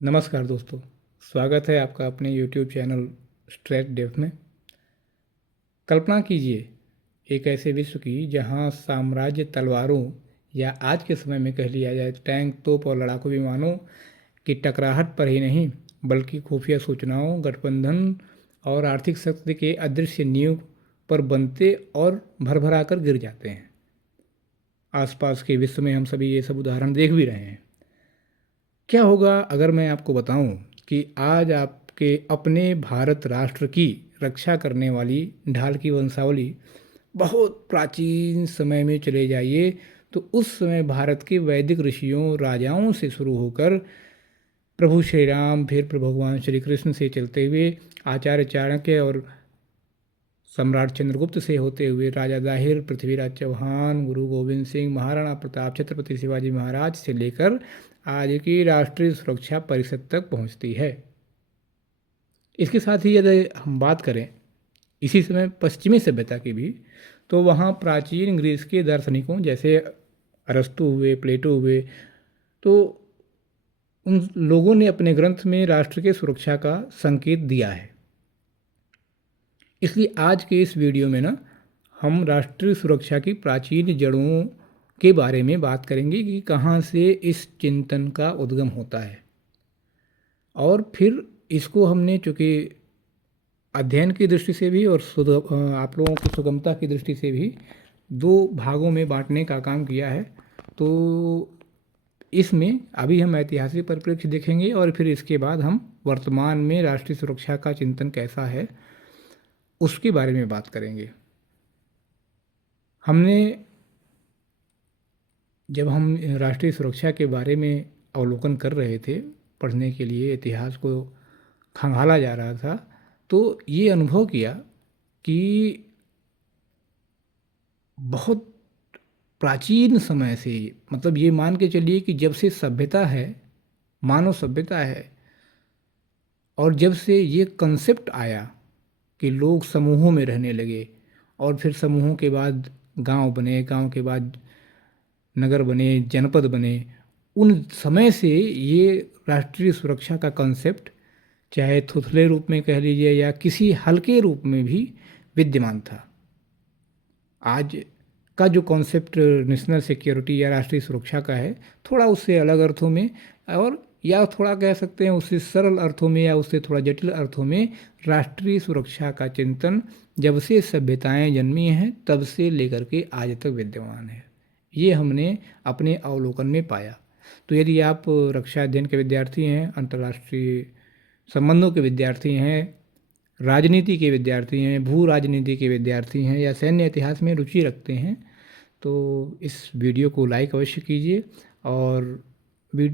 नमस्कार दोस्तों। स्वागत है आपका अपने YouTube चैनल स्ट्रेट डेफ में। कल्पना कीजिए एक ऐसे विश्व की जहां साम्राज्य तलवारों या आज के समय में कह लिया जाए टैंक, तोप और लड़ाकू विमानों की टकराहट पर ही नहीं बल्कि खुफिया सूचनाओं, गठबंधन और आर्थिक शक्ति के अदृश्य नींव पर बनते और भरभरा कर गिर जाते हैं। आसपास के विश्व में हम सभी ये सब उदाहरण देख भी रहे हैं। क्या होगा अगर मैं आपको बताऊं कि आज आपके अपने भारत राष्ट्र की रक्षा करने वाली ढाल की वंशावली बहुत प्राचीन समय में चले जाइए तो उस समय भारत के वैदिक ऋषियों राजाओं से शुरू होकर प्रभु श्री राम, फिर प्रभु भगवान श्री कृष्ण से चलते हुए आचार्य चाणक्य और सम्राट चंद्रगुप्त से होते हुए राजा दाहिर, पृथ्वीराज चौहान, गुरु गोविंद सिंह, महाराणा प्रताप, छत्रपति शिवाजी महाराज से लेकर आज की राष्ट्रीय सुरक्षा परिषद तक पहुंचती है। इसके साथ ही यदि हम बात करें इसी समय पश्चिमी सभ्यता की भी, तो वहाँ प्राचीन ग्रीस के दार्शनिकों जैसे अरस्तु हुए, प्लेटो हुए, तो उन लोगों ने अपने ग्रंथ में राष्ट्र के सुरक्षा का संकेत दिया है। इसलिए आज के इस वीडियो में ना हम राष्ट्रीय सुरक्षा की प्राचीन जड़ों के बारे में बात करेंगे कि कहाँ से इस चिंतन का उद्गम होता है, और फिर इसको हमने चूँकि अध्ययन की दृष्टि से भी और आप लोगों की सुगमता की दृष्टि से भी दो भागों में बांटने का काम किया है। तो इसमें अभी हम ऐतिहासिक परिप्रेक्ष्य देखेंगे और फिर इसके बाद हम वर्तमान में राष्ट्रीय सुरक्षा का चिंतन कैसा है उसके बारे में बात करेंगे। हमने जब हम राष्ट्रीय सुरक्षा के बारे में अवलोकन कर रहे थे, पढ़ने के लिए इतिहास को खंगाला जा रहा था, तो ये अनुभव किया कि बहुत प्राचीन समय से, मतलब ये मान के चलिए कि जब से सभ्यता है, मानव सभ्यता है, और जब से ये कंसेप्ट आया कि लोग समूहों में रहने लगे और फिर समूहों के बाद गांव बने, गांव के बाद नगर बने, जनपद बने, उन समय से ये राष्ट्रीय सुरक्षा का कंसेप्ट चाहे थुथले रूप में कह लीजिए या किसी हल्के रूप में भी विद्यमान था। आज का जो कॉन्सेप्ट नेशनल सिक्योरिटी या राष्ट्रीय सुरक्षा का है, थोड़ा उससे अलग अर्थों में, और या थोड़ा कह सकते हैं उससे सरल अर्थों में या उससे थोड़ा जटिल अर्थों में, राष्ट्रीय सुरक्षा का चिंतन जब से सभ्यताएं जन्मी हैं तब से लेकर के आज तक विद्यमान है। ये हमने अपने अवलोकन में पाया। तो यदि आप रक्षा अध्ययन के विद्यार्थी हैं, अंतर्राष्ट्रीय संबंधों के विद्यार्थी हैं, राजनीति के विद्यार्थी हैं, भू राजनीति के विद्यार्थी हैं या सैन्य इतिहास में रुचि रखते हैं, तो इस वीडियो को लाइक अवश्य कीजिए और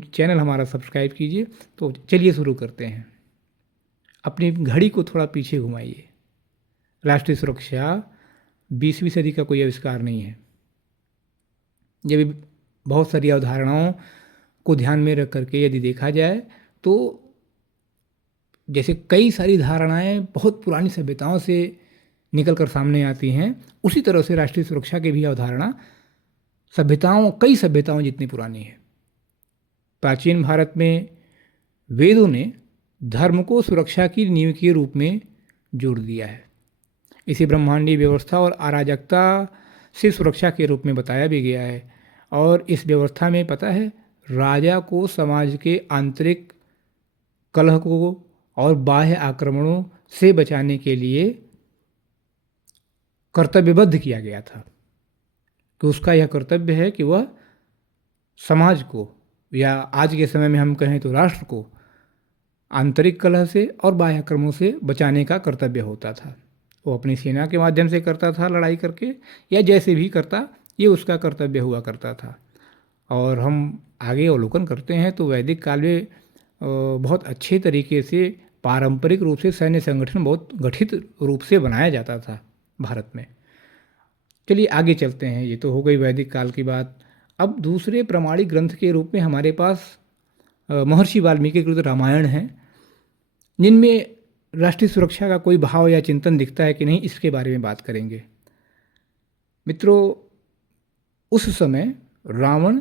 चैनल हमारा सब्सक्राइब कीजिए। तो चलिए शुरू करते हैं। अपनी घड़ी को थोड़ा पीछे घुमाइए। राष्ट्रीय सुरक्षा 20वीं सदी का कोई आविष्कार नहीं है। ये भी बहुत सारी अवधारणाओं को ध्यान में रख करके यदि देखा जाए तो जैसे कई सारी धारणाएं बहुत पुरानी सभ्यताओं से निकल कर सामने आती हैं, उसी तरह से राष्ट्रीय सुरक्षा की भी अवधारणा कई सभ्यताओं जितनी पुरानी है। प्राचीन भारत में वेदों ने धर्म को सुरक्षा की नींव के रूप में जोड़ दिया है। इसे ब्रह्मांडीय व्यवस्था और अराजकता से सुरक्षा के रूप में बताया भी गया है। और इस व्यवस्था में पता है, राजा को समाज के आंतरिक कलह को और बाह्य आक्रमणों से बचाने के लिए कर्तव्यबद्ध किया गया था कि उसका यह कर्तव्य है कि वह समाज को, या आज के समय में हम कहें तो राष्ट्र को, आंतरिक कलह से और बाह्य आक्रमणों से बचाने का कर्तव्य होता था। वो अपनी सेना के माध्यम से करता था, लड़ाई करके या जैसे भी करता, ये उसका कर्तव्य हुआ करता था। और हम आगे अवलोकन करते हैं तो वैदिक काल में बहुत अच्छे तरीके से पारंपरिक रूप से सैन्य संगठन बहुत गठित रूप से बनाया जाता था भारत में। चलिए आगे चलते हैं। ये तो हो गई वैदिक काल की बात। अब दूसरे प्रमाणिक ग्रंथ के रूप में हमारे पास महर्षि वाल्मीकि कृत रामायण है, जिनमें राष्ट्रीय सुरक्षा का कोई भाव या चिंतन दिखता है कि नहीं, इसके बारे में बात करेंगे। मित्रों, उस समय रावण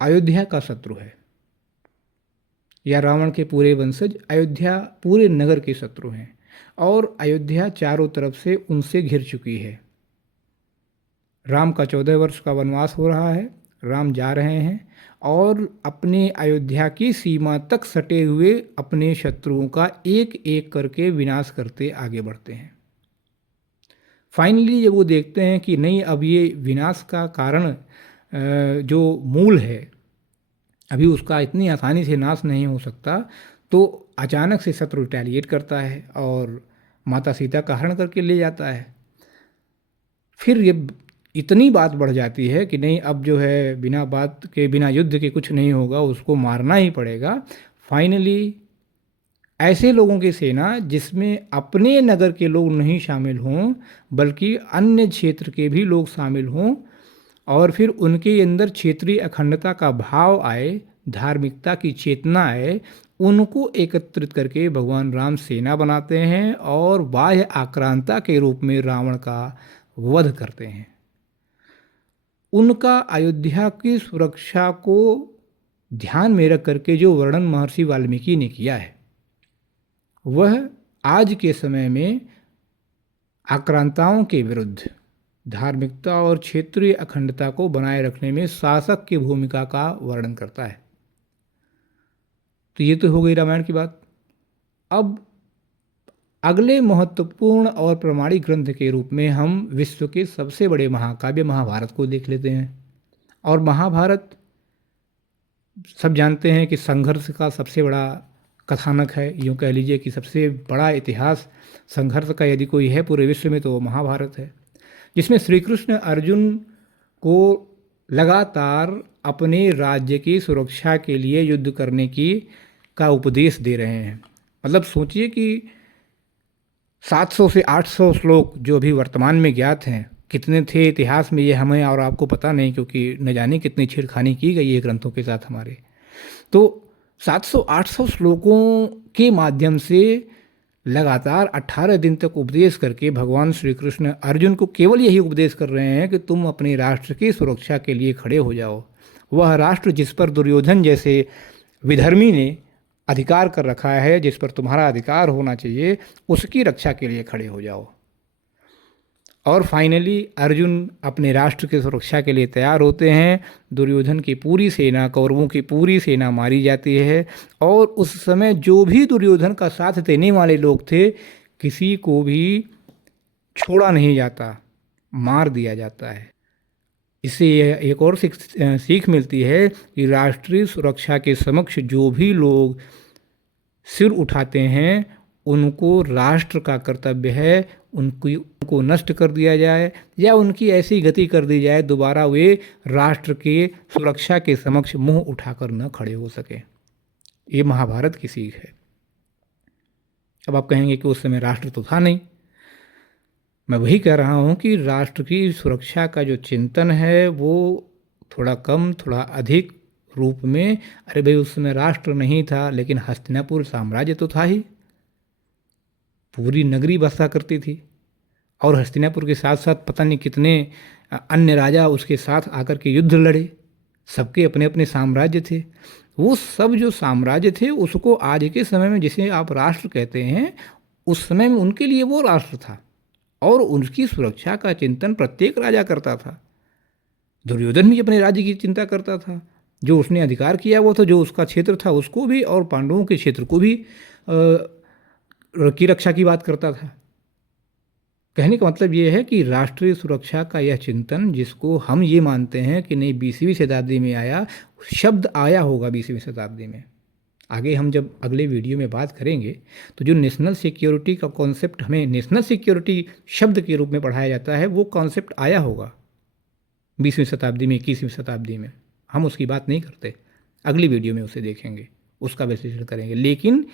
अयोध्या का शत्रु है। या रावण के पूरे वंशज अयोध्या पूरे नगर के शत्रु हैं और अयोध्या चारों तरफ से उनसे घिर चुकी है। राम का 14 वर्ष का वनवास हो रहा है, राम जा रहे हैं और अपने अयोध्या की सीमा तक सटे हुए अपने शत्रुओं का एक एक करके विनाश करते आगे बढ़ते हैं। फाइनली जब वो देखते हैं कि नहीं, अब ये विनाश का कारण जो मूल है अभी उसका इतनी आसानी से नाश नहीं हो सकता, तो अचानक से शत्रु रिटेलिएट करता है और माता सीता का हरण करके ले जाता है। फिर ये इतनी बात बढ़ जाती है कि नहीं, अब जो है बिना बात के, बिना युद्ध के कुछ नहीं होगा, उसको मारना ही पड़ेगा। फाइनली ऐसे लोगों की सेना जिसमें अपने नगर के लोग नहीं शामिल हों बल्कि अन्य क्षेत्र के भी लोग शामिल हों और फिर उनके अंदर क्षेत्रीय अखंडता का भाव आए, धार्मिकता की चेतना आए, उनको एकत्रित करके भगवान राम सेना बनाते हैं और बाह्य आक्रांता के रूप में रावण का वध करते हैं। उनका अयोध्या की सुरक्षा को ध्यान में रख करके जो वर्णन महर्षि वाल्मीकि ने किया है वह आज के समय में आक्रांताओं के विरुद्ध धार्मिकता और क्षेत्रीय अखंडता को बनाए रखने में शासक की भूमिका का वर्णन करता है। तो ये तो हो गई रामायण की बात। अब अगले महत्वपूर्ण और प्रमाणिक ग्रंथ के रूप में हम विश्व के सबसे बड़े महाकाव्य महाभारत को देख लेते हैं। और महाभारत सब जानते हैं कि संघर्ष का सबसे बड़ा कथानक है, यूँ कह लीजिए कि सबसे बड़ा इतिहास संघर्ष का यदि कोई है पूरे विश्व में तो महाभारत है, जिसमें श्री कृष्ण अर्जुन को लगातार अपने राज्य की सुरक्षा के लिए युद्ध करने का उपदेश दे रहे हैं। मतलब सोचिए कि 700 से 800 श्लोक जो अभी वर्तमान में ज्ञात हैं, कितने थे इतिहास में ये हमें और आपको पता नहीं, क्योंकि न जाने कितनी छेड़खानी की गई है ग्रंथों के साथ हमारे। तो 700-800 श्लोकों के माध्यम से लगातार 18 दिन तक उपदेश करके भगवान श्री कृष्ण अर्जुन को केवल यही उपदेश कर रहे हैं कि तुम अपने राष्ट्र की सुरक्षा के लिए खड़े हो जाओ। वह राष्ट्र जिस पर दुर्योधन जैसे विधर्मी ने अधिकार कर रखा है, जिस पर तुम्हारा अधिकार होना चाहिए, उसकी रक्षा के लिए खड़े हो जाओ। और फाइनली अर्जुन अपने राष्ट्र की सुरक्षा के लिए तैयार होते हैं। दुर्योधन की पूरी सेना, कौरवों की पूरी सेना मारी जाती है और उस समय जो भी दुर्योधन का साथ देने वाले लोग थे, किसी को भी छोड़ा नहीं जाता, मार दिया जाता है। इससे एक और सीख मिलती है कि राष्ट्रीय सुरक्षा के समक्ष जो भी लोग सिर उठाते हैं उनको राष्ट्र का कर्तव्य है उनको नष्ट कर दिया जाए या उनकी ऐसी गति कर दी जाए दोबारा वे राष्ट्र के सुरक्षा के समक्ष मुंह उठाकर न खड़े हो सके। ये महाभारत की सीख है। अब आप कहेंगे कि उस समय राष्ट्र तो था नहीं। मैं वही कह रहा हूँ कि राष्ट्र की सुरक्षा का जो चिंतन है वो थोड़ा कम थोड़ा अधिक रूप में, अरे भाई उस समय राष्ट्र नहीं था लेकिन हस्तिनापुर साम्राज्य तो था ही, पूरी नगरी बसा करती थी और हस्तिनापुर के साथ साथ पता नहीं कितने अन्य राजा उसके साथ आकर के युद्ध लड़े, सबके अपने अपने साम्राज्य थे। वो सब जो साम्राज्य थे उसको आज के समय में जिसे आप राष्ट्र कहते हैं, उस समय में उनके लिए वो राष्ट्र था और उनकी सुरक्षा का चिंतन प्रत्येक राजा करता था। दुर्योधन भी अपने राज्य की चिंता करता था, जो उसने अधिकार किया वो था, जो उसका क्षेत्र था उसको भी और पांडवों के क्षेत्र को भी की रक्षा की बात करता था। कहने का मतलब ये है कि राष्ट्रीय सुरक्षा का यह चिंतन, जिसको हम ये मानते हैं कि नहीं 20वीं शताब्दी में आया, शब्द आया होगा 20वीं शताब्दी में। आगे हम जब अगले वीडियो में बात करेंगे तो जो नेशनल सिक्योरिटी का कॉन्सेप्ट हमें नेशनल सिक्योरिटी शब्द के रूप में पढ़ाया जाता है, वो कॉन्सेप्ट आया होगा 20वीं शताब्दी में, 21वीं शताब्दी में। हम उसकी बात नहीं करते, अगली वीडियो में उसे देखेंगे, उसका विश्लेषण करेंगे। लेकिन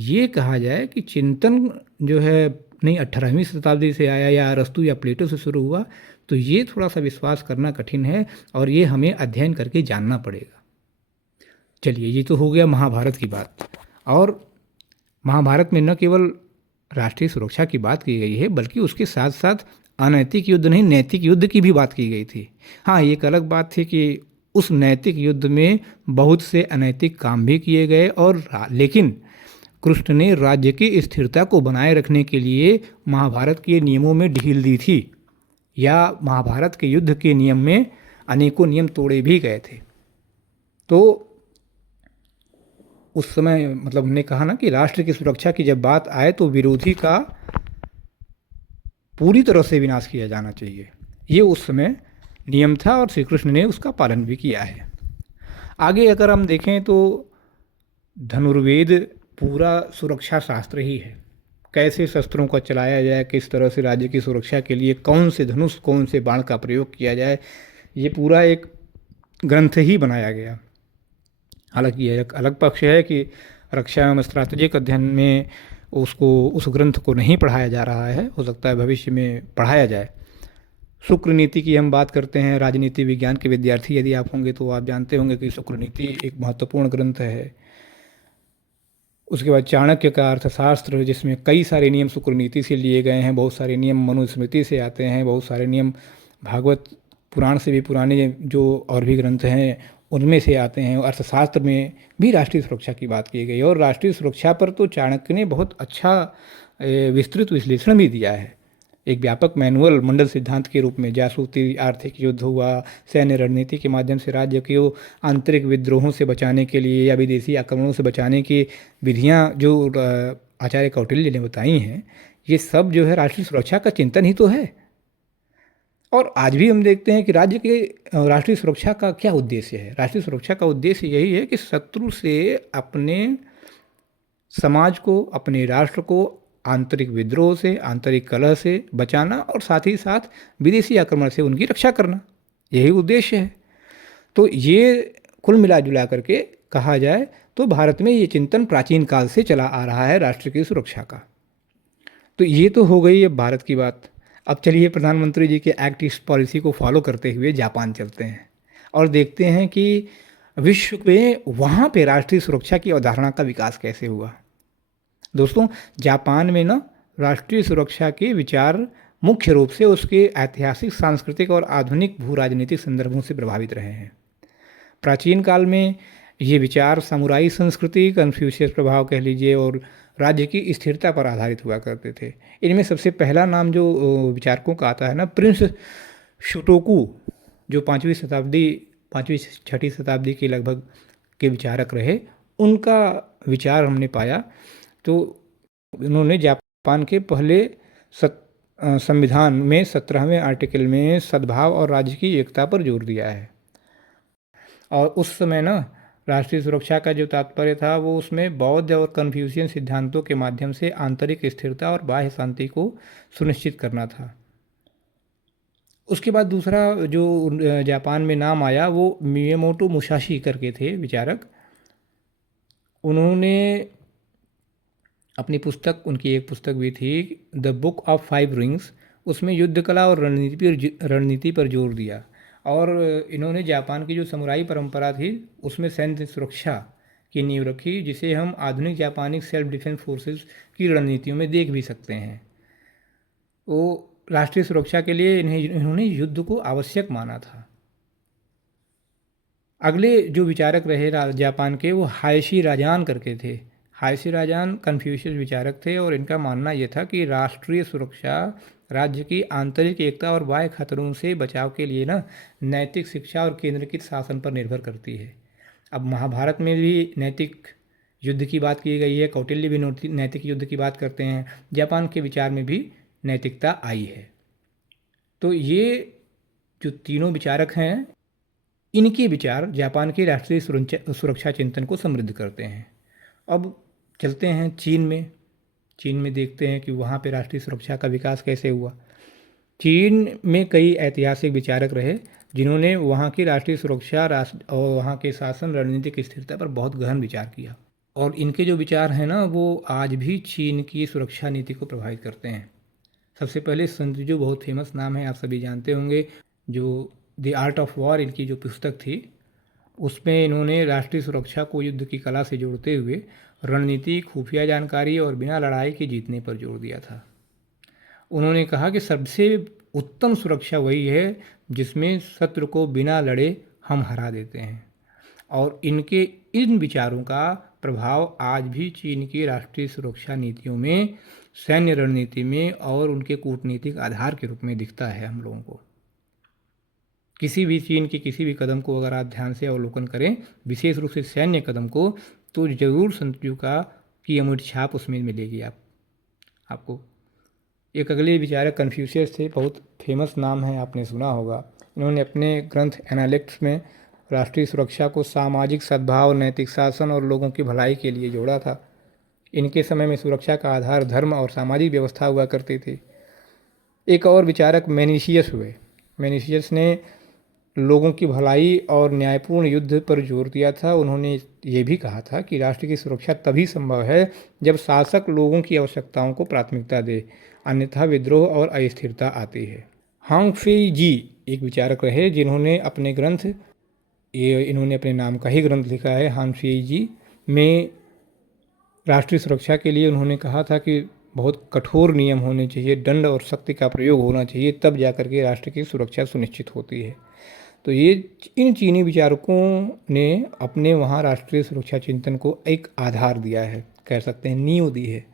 ये कहा जाए कि चिंतन जो है नहीं 18वीं शताब्दी से आया या अरस्तु या प्लेटो से शुरू हुआ, तो ये थोड़ा सा विश्वास करना कठिन है और ये हमें अध्ययन करके जानना पड़ेगा। चलिए, ये तो हो गया महाभारत की बात। और महाभारत में न केवल राष्ट्रीय सुरक्षा की बात की गई है बल्कि उसके साथ साथ अनैतिक युद्ध नहीं, नैतिक युद्ध की भी बात की गई थी। हाँ, एक अलग बात थी कि उस नैतिक युद्ध में बहुत से अनैतिक काम भी किए गए और लेकिन कृष्ण ने राज्य की स्थिरता को बनाए रखने के लिए महाभारत के नियमों में ढील दी थी, या महाभारत के युद्ध के नियम में अनेकों नियम तोड़े भी गए थे। तो उस समय मतलब हमने कहा ना कि राष्ट्र की सुरक्षा की जब बात आए तो विरोधी का पूरी तरह से विनाश किया जाना चाहिए, ये उस समय नियम था और श्री कृष्ण ने उसका पालन भी किया है। आगे अगर हम देखें तो धनुर्वेद पूरा सुरक्षा शास्त्र ही है। कैसे शस्त्रों का चलाया जाए, किस तरह से राज्य की सुरक्षा के लिए कौन से धनुष कौन से बाण का प्रयोग किया जाए, ये पूरा एक ग्रंथ ही बनाया गया। हालांकि यह एक अलग पक्ष है कि रक्षा एवं स्ट्रैटेजिक अध्ययन में उसको उस ग्रंथ को नहीं पढ़ाया जा रहा है, हो सकता है भविष्य में पढ़ाया जाए। शुक्र नीति की हम बात करते हैं, राजनीति विज्ञान के विद्यार्थी यदि आप होंगे तो आप जानते होंगे कि शुक्र नीति एक महत्वपूर्ण ग्रंथ है। उसके बाद चाणक्य का अर्थशास्त्र, जिसमें कई सारे नियम शुक्र नीति से लिए गए हैं, बहुत सारे नियम मनुस्मृति से आते हैं, बहुत सारे नियम भागवत पुराण से भी पुराने जो और भी ग्रंथ हैं उनमें से आते हैं। अर्थशास्त्र में भी राष्ट्रीय सुरक्षा की बात की गई और राष्ट्रीय सुरक्षा पर तो चाणक्य ने बहुत अच्छा विस्तृत विश्लेषण भी दिया है। एक व्यापक मैनुअल मंडल सिद्धांत के रूप में जासूसी, आर्थिक युद्ध हुआ, सैन्य रणनीति के माध्यम से राज्य को आंतरिक विद्रोहों से बचाने के लिए या विदेशी आक्रमणों से बचाने की विधियां जो आचार्य कौटिल्य ने बताई हैं, ये सब जो है राष्ट्रीय सुरक्षा का चिंतन ही तो है। और आज भी हम देखते हैं कि राज्य के राष्ट्रीय सुरक्षा का क्या उद्देश्य है। राष्ट्रीय सुरक्षा का उद्देश्य यही है कि शत्रु से अपने समाज को, अपने राष्ट्र को आंतरिक विद्रोह से, आंतरिक कलह से बचाना और साथ ही साथ विदेशी आक्रमण से उनकी रक्षा करना, यही उद्देश्य है। तो ये कुल मिला जुला करके कहा जाए तो भारत में ये चिंतन प्राचीन काल से चला आ रहा है राष्ट्र की सुरक्षा का। तो ये तो हो गई अब भारत की बात। अब चलिए प्रधानमंत्री जी के एक्ट ईस्ट पॉलिसी को फॉलो करते हुए जापान चलते हैं और देखते हैं कि विश्व में वहाँ पे राष्ट्रीय सुरक्षा की अवधारणा का विकास कैसे हुआ। दोस्तों, जापान में ना राष्ट्रीय सुरक्षा के विचार मुख्य रूप से उसके ऐतिहासिक, सांस्कृतिक और आधुनिक भू राजनीतिक संदर्भों से प्रभावित रहे हैं। प्राचीन काल में ये विचार समुराई संस्कृति, कन्फ्यूशियस प्रभाव कह लीजिए, और राज्य की स्थिरता पर आधारित हुआ करते थे। इनमें सबसे पहला नाम जो विचारकों का आता है ना, प्रिंस शोटोकू, जो 5वीं 6वीं शताब्दी के लगभग के विचारक रहे, उनका विचार हमने पाया। तो उन्होंने जापान के पहले संविधान में 17वें आर्टिकल में सद्भाव और राज्य की एकता पर जोर दिया है। और उस समय ना राष्ट्रीय सुरक्षा का जो तात्पर्य था वो उसमें बौद्ध और कन्फ्यूशियन सिद्धांतों के माध्यम से आंतरिक स्थिरता और बाह्य शांति को सुनिश्चित करना था। उसके बाद दूसरा जो जापान में नाम आया वो मियामोटो मुसाशी करके थे विचारक। उन्होंने अपनी पुस्तक, उनकी एक पुस्तक भी थी द बुक ऑफ 5 रिंग्स, उसमें युद्ध कला और रणनीति पर जोर दिया। और इन्होंने जापान की जो समुराई परंपरा थी उसमें सैन्य सुरक्षा की नींव रखी, जिसे हम आधुनिक जापानी सेल्फ डिफेंस फोर्सेस की रणनीतियों में देख भी सकते हैं। वो राष्ट्रीय सुरक्षा के लिए इन्होंने युद्ध को आवश्यक माना था। अगले जो विचारक रहे जापान के, वो हायशी राजान करके थे। हायशी राजान कन्फ्यूशियस विचारक थे और इनका मानना यह था कि राष्ट्रीय सुरक्षा राज्य की आंतरिक एकता और बाह्य खतरों से बचाव के लिए ना नैतिक शिक्षा और केंद्रीकृत शासन पर निर्भर करती है। अब महाभारत में भी नैतिक युद्ध की बात की गई है, कौटिल्य भी नैतिक युद्ध की बात करते हैं, जापान के विचार में भी नैतिकता आई है। तो ये जो तीनों विचारक हैं, इनके विचार जापान के राष्ट्रीय सुरक्षा चिंतन को समृद्ध करते हैं। अब चलते हैं चीन में। चीन में देखते हैं कि वहाँ पे राष्ट्रीय सुरक्षा का विकास कैसे हुआ। चीन में कई ऐतिहासिक विचारक रहे जिन्होंने वहाँ की राष्ट्रीय सुरक्षा और वहाँ के शासन, रणनीतिक स्थिरता पर बहुत गहन विचार किया। और इनके जो विचार हैं ना, वो आज भी चीन की सुरक्षा नीति को प्रभावित करते हैं। सबसे पहले सन त्ज़ू, बहुत फेमस नाम है, आप सभी जानते होंगे, जो द आर्ट ऑफ वॉर इनकी जो पुस्तक थी, उसमें इन्होंने राष्ट्रीय सुरक्षा को युद्ध की कला से जोड़ते हुए रणनीति, खुफिया जानकारी और बिना लड़ाई के जीतने पर जोर दिया था। उन्होंने कहा कि सबसे उत्तम सुरक्षा वही है जिसमें शत्रु को बिना लड़े हम हरा देते हैं। और इनके इन विचारों का प्रभाव आज भी चीन की राष्ट्रीय सुरक्षा नीतियों में, सैन्य रणनीति में और उनके कूटनीतिक आधार के रूप में दिखता है हम लोगों को। किसी भी चीन के किसी भी कदम को अगर आप ध्यान से अवलोकन करें, विशेष रूप से सैन्य कदम को, तो जरूर संतुका की अमूल्य छाप उसमें मिलेगी आपको। एक अगले विचारक कन्फ्यूशियस थे, बहुत फेमस नाम है, आपने सुना होगा। इन्होंने अपने ग्रंथ एनालिटिक्स में राष्ट्रीय सुरक्षा को सामाजिक सद्भाव, नैतिक शासन और लोगों की भलाई के लिए जोड़ा था। इनके समय में सुरक्षा का आधार धर्म और सामाजिक व्यवस्था हुआ करती थी। एक और विचारक मेनिशियस हुए। मेनिशियस ने लोगों की भलाई और न्यायपूर्ण युद्ध पर जोर दिया था। उन्होंने ये भी कहा था कि राष्ट्र की सुरक्षा तभी संभव है जब शासक लोगों की आवश्यकताओं को प्राथमिकता दे, अन्यथा विद्रोह और अस्थिरता आती है। हांग फेई जी एक विचारक रहे जिन्होंने अपने ग्रंथ, इन्होंने अपने नाम का ही ग्रंथ लिखा है, हांग फेई जी, में राष्ट्रीय सुरक्षा के लिए उन्होंने कहा था कि बहुत कठोर नियम होने चाहिए, दंड और शक्ति का प्रयोग होना चाहिए, तब जाकर के राष्ट्र की सुरक्षा सुनिश्चित होती है। तो ये इन चीनी विचारकों ने अपने वहाँ राष्ट्रीय सुरक्षा चिंतन को एक आधार दिया है, कह सकते हैं नींव दी है।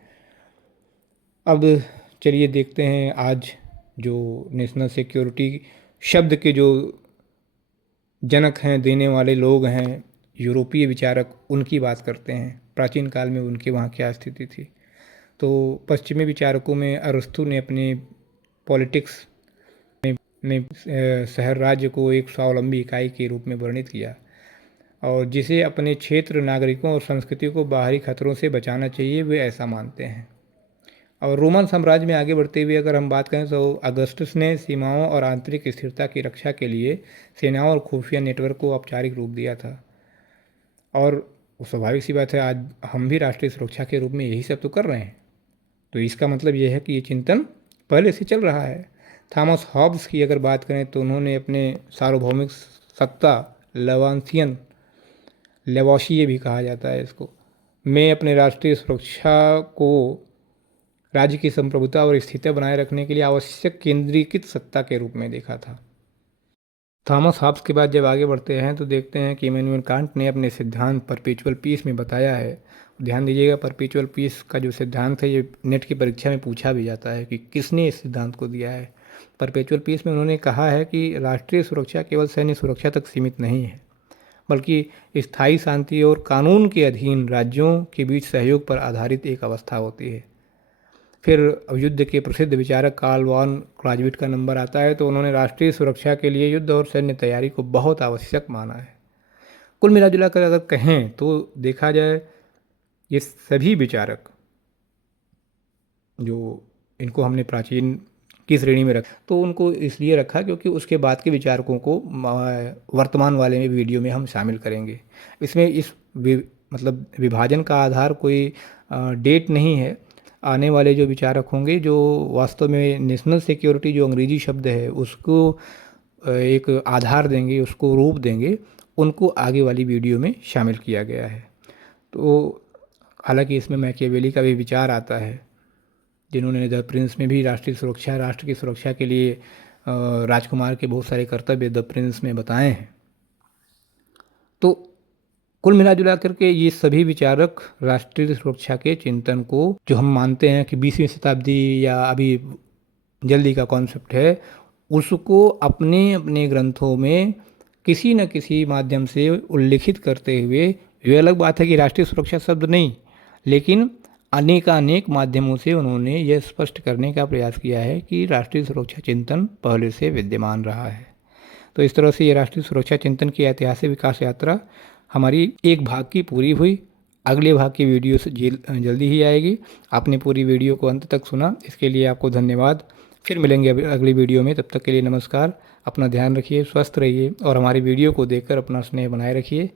अब चलिए देखते हैं आज जो नेशनल सिक्योरिटी शब्द के जो जनक हैं, देने वाले लोग हैं, यूरोपीय विचारक, उनकी बात करते हैं। प्राचीन काल में उनके वहाँ क्या स्थिति थी। तो पश्चिमी विचारकों में अरस्तु ने अपने पॉलिटिक्स में शहर राज्य को एक स्वावलंबी इकाई के रूप में वर्णित किया, और जिसे अपने क्षेत्र, नागरिकों और संस्कृति को बाहरी खतरों से बचाना चाहिए, वे ऐसा मानते हैं। और रोमन साम्राज्य में आगे बढ़ते हुए अगर हम बात करें तो अगस्टस ने सीमाओं और आंतरिक स्थिरता की रक्षा के लिए सेनाओं और खुफिया नेटवर्क को औपचारिक रूप दिया था। और स्वाभाविक सी बात है, आज हम भी राष्ट्रीय सुरक्षा के रूप में यही सब तो कर रहे हैं। तो इसका मतलब यह है कि ये चिंतन पहले से चल रहा है। थॉमस हॉब्स की अगर बात करें तो उन्होंने अपने सार्वभौमिक सत्ता, लेवांथियन, लेवोशिए भी कहा जाता है इसको, में अपने राष्ट्रीय सुरक्षा को राज्य की संप्रभुता और स्थिरता बनाए रखने के लिए आवश्यक केंद्रीकृत सत्ता के रूप में देखा था। थॉमस हॉब्स के बाद जब आगे बढ़ते हैं तो देखते हैं कि इमैनुअल कांट ने अपने सिद्धांत परपेचुअल पीस में बताया है। ध्यान दीजिएगा, परपेचुअल पीस का जो सिद्धांत है ये नेट की परीक्षा में पूछा भी जाता है कि किसने इस सिद्धांत को दिया है। परपेचुअल पीस में उन्होंने कहा है कि राष्ट्रीय सुरक्षा केवल सैन्य सुरक्षा तक सीमित नहीं है, बल्कि स्थायी शांति और कानून के अधीन राज्यों के बीच सहयोग पर आधारित एक अवस्था होती है। फिर युद्ध के प्रसिद्ध विचारक कार्ल वॉन क्लाज़विट्ज़ का नंबर आता है, तो उन्होंने राष्ट्रीय सुरक्षा के लिए युद्ध और सैन्य तैयारी को बहुत आवश्यक माना है। कुल मिला जुला कर अगर कहें तो देखा जाए, ये सभी विचारक जो इनको हमने प्राचीन की श्रेणी में रखा, तो उनको इसलिए रखा क्योंकि उसके बाद के विचारकों को वर्तमान वाले में वीडियो में हम शामिल करेंगे। इसमें मतलब विभाजन का आधार कोई डेट नहीं है। आने वाले जो विचारक होंगे जो वास्तव में नेशनल सिक्योरिटी जो अंग्रेजी शब्द है उसको एक आधार देंगे, उसको रूप देंगे, उनको आगे वाली वीडियो में शामिल किया गया है। तो हालांकि इसमें मैकियावेली का भी विचार आता है, जिन्होंने द प्रिंस में भी राष्ट्रीय सुरक्षा, राष्ट्र की सुरक्षा के लिए राजकुमार के बहुत सारे कर्तव्य द प्रिंस में बताए हैं। तो कुल मिला जुला करके ये सभी विचारक राष्ट्रीय सुरक्षा के चिंतन को, जो हम मानते हैं कि 20वीं शताब्दी या अभी जल्दी का कॉन्सेप्ट है, उसको अपने अपने ग्रंथों में किसी न किसी माध्यम से उल्लिखित करते हुए, ये अलग बात है कि राष्ट्रीय सुरक्षा शब्द नहीं, लेकिन अनेकानेक माध्यमों से उन्होंने यह स्पष्ट करने का प्रयास किया है कि राष्ट्रीय सुरक्षा चिंतन पहले से विद्यमान रहा है। तो इस तरह से ये राष्ट्रीय सुरक्षा चिंतन की ऐतिहासिक विकास यात्रा हमारी एक भाग की पूरी हुई। अगले भाग की वीडियो से जल्दी ही आएगी। आपने पूरी वीडियो को अंत तक सुना, इसके लिए आपको धन्यवाद। फिर मिलेंगे अगली वीडियो में, तब तक के लिए नमस्कार। अपना ध्यान रखिए, स्वस्थ रहिए और हमारी वीडियो को देखकर अपना स्नेह बनाए रखिए।